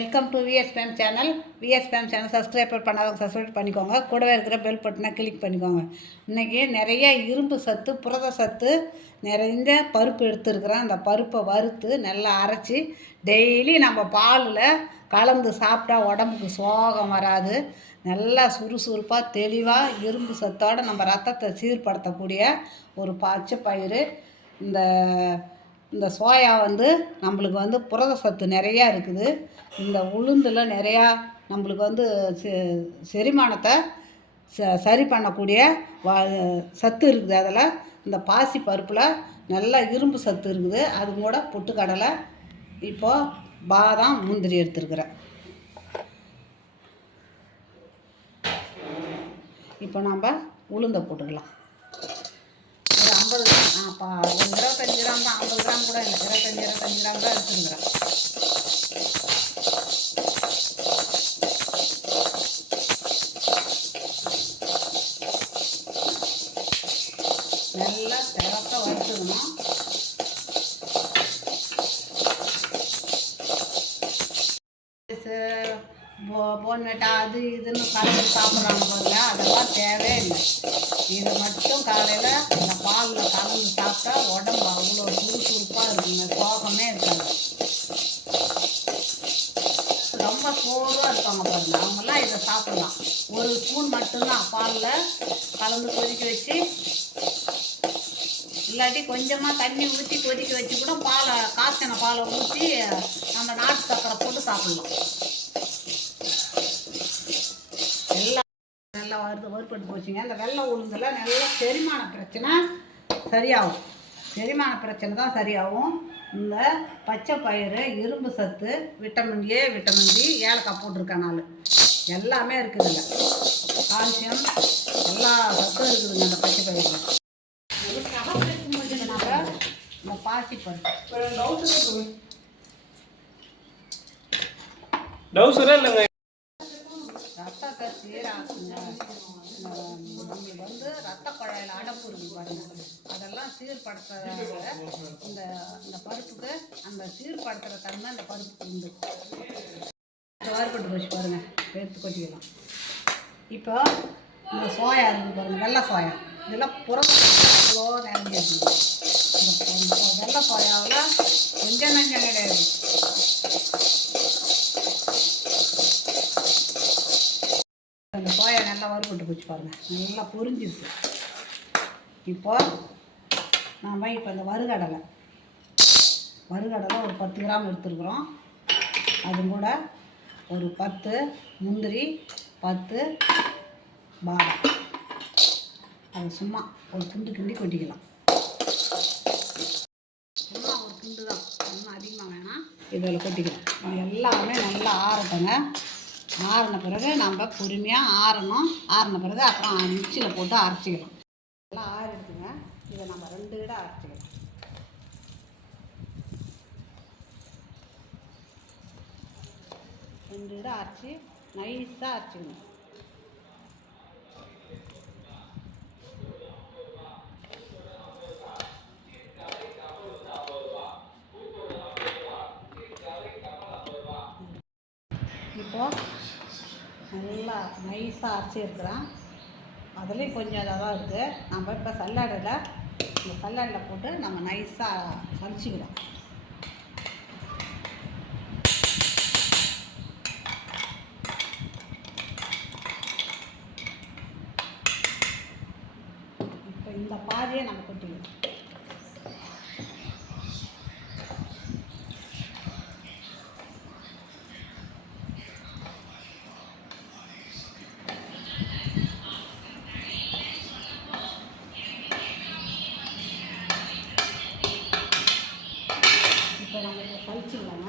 Welcome to VS channel VS fame channel subscribe பண்ணாதவங்க subscribe பண்ணிக்கோங்க. கூடவே இருக்கிற பெல் பட்டனை கிளிக் பண்ணிக்கோங்க. இன்றைக்கி நிறைய இரும்பு சத்து புரத சத்து நிறைந்த பருப்பு எடுத்துருக்குறேன். அந்த பருப்பை வறுத்து நல்லா அரைச்சி டெய்லி நம்ம பாலில் கலந்து சாப்பிட்டா உடம்புக்கு சோகம் வராது. நல்லா சுறுசுறுப்பாக தெளிவாக இரும்பு சத்தோடு நம்ம ரத்தத்தை சீர்படுத்தக்கூடிய ஒரு பச்சை பயிறு. இந்த இந்த சோயா வந்து நம்மளுக்கு வந்து புரத சத்து நிறையா இருக்குது. இந்த உளுந்தில் நிறையா நம்மளுக்கு வந்து செ- செரிமானத்தை ச சரி பண்ணக்கூடிய வ சத்து இருக்குது. அதில் இந்த பாசி பருப்பில் நல்லா இரும்பு சத்து இருக்குது. அது கூட பொட்டுக்கடலை இப்போது பாதாம் முந்திரி எடுத்துருக்குறேன். இப்போ நம்ம உளுந்தை போட்டுக்கலாம். ஐம்பது கிராம் ஆ பா ஒரு கிராம் தான் ஐம்பது கிராம் கூட இல்லை இருபத்தஞ்சி இருபத்தஞ்சி கிராம் தான் எடுத்துருக்குறேன் நல்லா திறக்க வறுத்துக்கணும் போன்மேட்டா அது இதுன்னு கலந்து சாப்பிட்றாங்க பாருங்க அதெல்லாம் தேவையில்லை இது மட்டும் காலையில் இந்த பாலில் கலந்து சாப்பிட்டா உடம்பு அவ்வளோ சுறுசுறுப்பாக இருக்குங்க. சோகமே இருக்காங்க ரொம்ப சோர்வாக இருப்பாங்க பாருங்க. அவங்கெல்லாம் இதை சாப்பிடலாம். ஒரு ஸ்பூன் மட்டும்தான் பாலில் கலந்து கொதிக்க வச்சு இல்லாட்டி கொஞ்சமாக தண்ணி ஊற்றி கொதிக்க வச்சு கூட பாலை காய்ச்சின பாலை ஊற்றி நம்ம நாட்டு சக்கரை போட்டு சாப்பிடலாம். நல்லா வறுத்து வறுப்பட்டு போச்சுங்க. இந்த வெள்ளை உளுந்தெல்லாம் நல்லா செரிமான பிரச்சனை சரியாகும். செரிமான பிரச்சனை தான் சரியாகும். இந்த பச்சை பயிறு இரும்பு சத்து விட்டமின் ஏ விட்டமின் டி ஏலக்காய் போட்டிருக்கேன் நாள் எல்லாமே இருக்குதுங்க. கால்சியம் எல்லா சத்தும் இருக்குதுங்க இந்த பச்சை பயிறு இந்த பாசி பருப்பு. டவுசரா இல்லைங்க. வந்து ரத்த குழாயில் அடப்பு இருக்கு பாருங்க அதெல்லாம் சீர்படுத்துறதால இந்த இந்த பருப்புக்கு அந்த சீர்படுத்துகிற தன்மை அந்த பருப்புக்கு உண்டு வறுபட்டு போச்சு பாருங்க எடுத்து கொட்டிக்கலாம் இப்போ இந்த சோயா இருக்குது பாருங்க வெள்ளை சோயா இதெல்லாம் புறம் அவ்வளோ நிறைஞ்சிருக்கு இந்த வெள்ளை சோயாவில் கொஞ்சம் நஞ்சம் கிடையாது அந்த கோயை நல்லா வறுபட்டு போச்சு பாருங்கள் நல்லா பொரிஞ்சிருக்கு. இப்போது நாம் இப்போ இந்த வறுகடலை. வறுகடலை ஒரு பத்து கிராம் எடுத்துருக்குறோம். அது கூட ஒரு பத்து முந்திரி பத்து பாதாம் அது சும்மா ஒரு துண்டு கிண்டி கொட்டிக்கலாம். சும்மா ஒரு துண்டு தான் ஒன்றும் அதிகமாக வேணாம். இதில் கொட்டிக்கலாம். எல்லாமே நல்லா ஆறட்டுங்க. ஆறின பிறகு நம்ம பொறுமையாக ஆறணும். ஆறின பிறகு அப்புறம் மிக்சியில் போட்டு அரைச்சிக்கிறோம் எல்லாம் ஆறிடுதுங்க இதை நம்ம ரெண்டு விட அரைச்சிக்கிறோம் ரெண்டு விட அரைச்சி நைஸாக அரைச்சிக்கணும் இப்போ நல்லா நைஸாக அரைச்சிருக்கிறேன் அதுலேயும் கொஞ்சம் இதாக தான் இருக்குது நம்ம இப்போ சல்லாடில் இந்த சல்லாடில் போட்டு நம்ம நைஸாக சமைச்சிக்கிறோம் இப்போ இந்த பாதியை நம்ம கொட்டிக்கிறோம் இப்போ நம்ம இதை சலிச்சிக்கலாங்க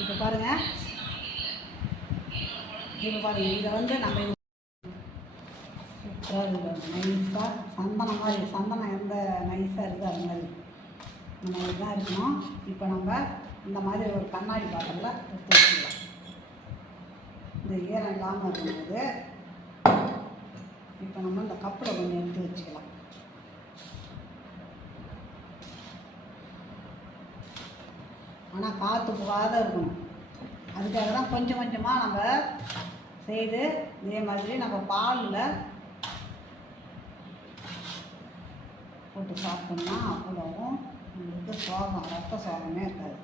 இப்போ பாருங்கள் இப்போ பாருங்கள் இதை வந்து நம்ம இது நைஸாக சந்தனம் மாதிரி சந்தனம் எந்த நைஸாக இருக்குது அது மாதிரி. இந்த மாதிரி தான் இருக்கணும். இப்போ நம்ம இந்த மாதிரி ஒரு கண்ணாடி பாத்திரத்தில் எடுத்து வச்சுக்கலாம். இந்த ஈரம் இல்லாமல் இருக்கும்போது இப்போ நம்ம இந்த கப்பில் கொஞ்சம் எடுத்து வச்சுக்கலாம். ஆனால் காற்று போகாத இருக்கணும். அதுக்காக தான் கொஞ்சம் கொஞ்சமாக நம்ம செய்து இதே மாதிரி நம்ம பாலில் போட்டு சாப்பிட்டோம்னா அவ்வளோவும் உங்களுக்கு சோகம் ரத்த சோகமே இருக்காது.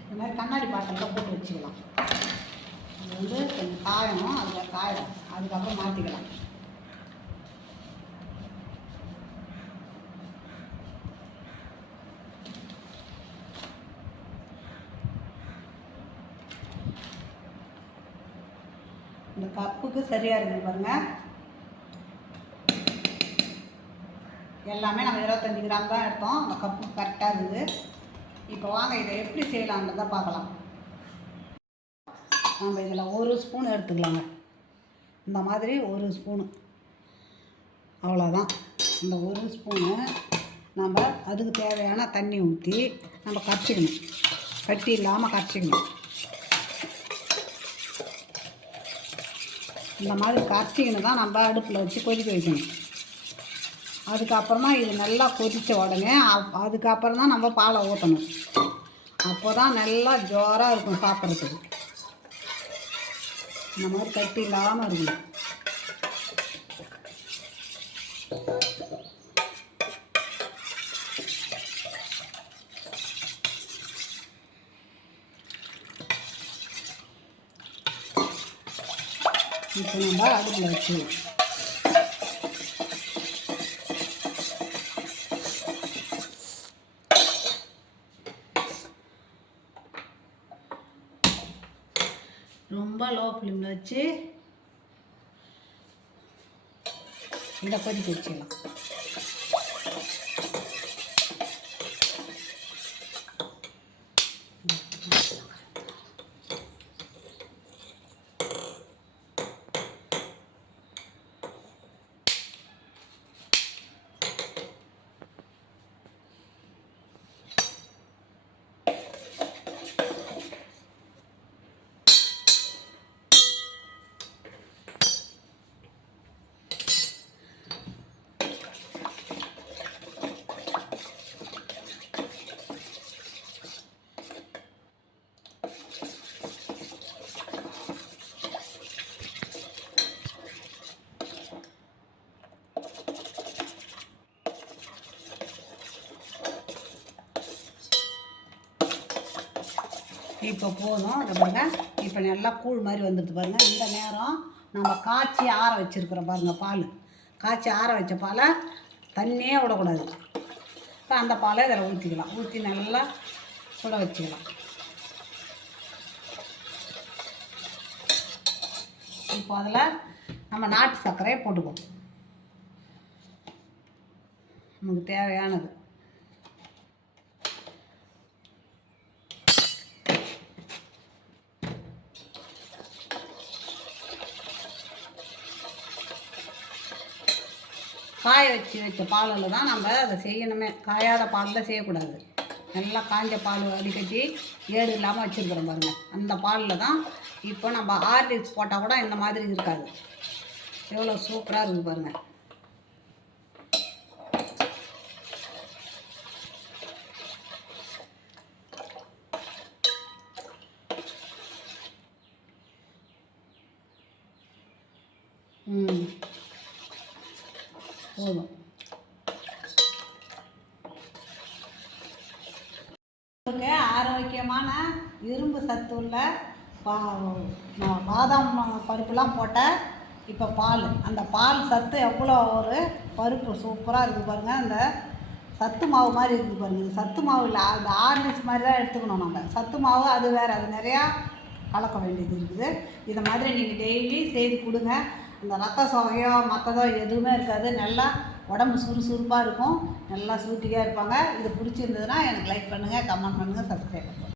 இந்த மாதிரி கண்ணாடி பாட்டில் போட்டு வச்சுக்கலாம். அது வந்து கொஞ்சம் காயணும் அதில் காயணும். அதுக்கப்புறம் மாற்றிக்கலாம் இந்த கப்புக்கு சரியாக இருக்குது பாருங்கள் எல்லாமே நம்ம இருபத்தஞ்சி கிராம் தான் எடுத்தோம். அந்த கப்பு கரெக்டாக இருக்குது. இப்போ வாங்க இதை எப்படி செய்யலான்றதை பார்க்கலாம். நம்ம இதில் ஒரு ஸ்பூன் எடுத்துக்கலாங்க. இந்த மாதிரி ஒரு ஸ்பூனு அவ்வளோதான் இந்த ஒரு ஸ்பூனு நம்ம அதுக்கு தேவையான தண்ணி ஊற்றி நம்ம கரைச்சிக்கணும். கட்டி இல்லாமல் கரைச்சிக்கணும். இந்த மாதிரி கரைச்சிக்கின்னு தான் நம்ம அடுப்பில் வச்சு கொதிக்க வைக்கணும். அதுக்கப்புறமா இது நல்லா கொதித்த உடனே அப்- அதுக்கப்புறம் தான் நம்ம பாலை ஊற்றணும் அப்போ தான் நல்லா ஜோராக இருக்கும் சாப்பிட்றதுக்கு. இந்த மாதிரி கட்டி இல்லாமல் இருக்கணும். இப்போ நம்ம அடுப்பில் வச்சுருவோம் ரொம்ப லோ ஃப்ளேமில் வச்சு இதை கொதிக்க வச்சுக்கலாம் இப்போ போதும். இதை பாருங்க. இப்போ நல்லா கூழ் மாதிரி வந்துடுது பாருங்க. இந்த நேரம் நம்ம காய்ச்சி ஆற வச்சுருக்குறோம் பாருங்க பால். காய்ச்சி ஆற வச்ச பாலை தண்ணியே விடக்கூடாது. இப்போ அந்த பாலை இதில் ஊற்றிக்கலாம். ஊற்றி நல்லா சுட வச்சுக்கலாம். இப்போ அதில் நம்ம நாட்டு சர்க்கரையை போட்டுக்குவோம் நமக்கு தேவையானது. காய வச்சு வச்ச பாலில் தான் நம்ம அதை செய்யணுமே. காயாத பாலில் செய்யக்கூடாது. நல்லா காஞ்ச பால் வடிகட்டி ஏடு இல்லாமல் வச்சுருக்குறோம் பாருங்க. அந்த பாலில் தான் இப்போ நம்ம ஹார்லிக்ஸ் போட்டால் கூட இந்த மாதிரி இருக்காது. எவ்வளோ சூப்பராக இருக்குது பாருங்கள் போதும். உங்களுக்கு ஆரோக்கியமான இரும்பு சத்து உள்ள பா பாதாம் பருப்புலாம் போட்ட இப்போ பால். அந்த பால் சத்து எவ்வளோ ஒரு பருப்பு? சூப்பராக இருக்குது பாருங்கள் அந்த சத்து மாவு மாதிரி இருக்குது பாருங்கள் சத்து மாவு இல்லை அந்த ஆர்லிக்ஸ் மாதிரி தான் எடுத்துக்கணும் நம்ம. சத்து மாவு அது வேறு அது நிறையா கலக்க வேண்டியது இருக்குது. இதை மாதிரி நீங்கள் டெய்லி செய்து கொடுங்க. இந்த ரத்த சோகையோ மற்றதோ எதுவுமே இருக்காது. நல்லா உடம்பு சுறுசுறுப்பாக இருக்கும். நல்லா சூட்டியாக இருப்பாங்க. இது பிடிச்சிருந்ததுன்னா எனக்கு லைக் பண்ணுங்கள் கமெண்ட் பண்ணுங்கள் சப்ஸ்கிரைப் பண்ணுங்கள்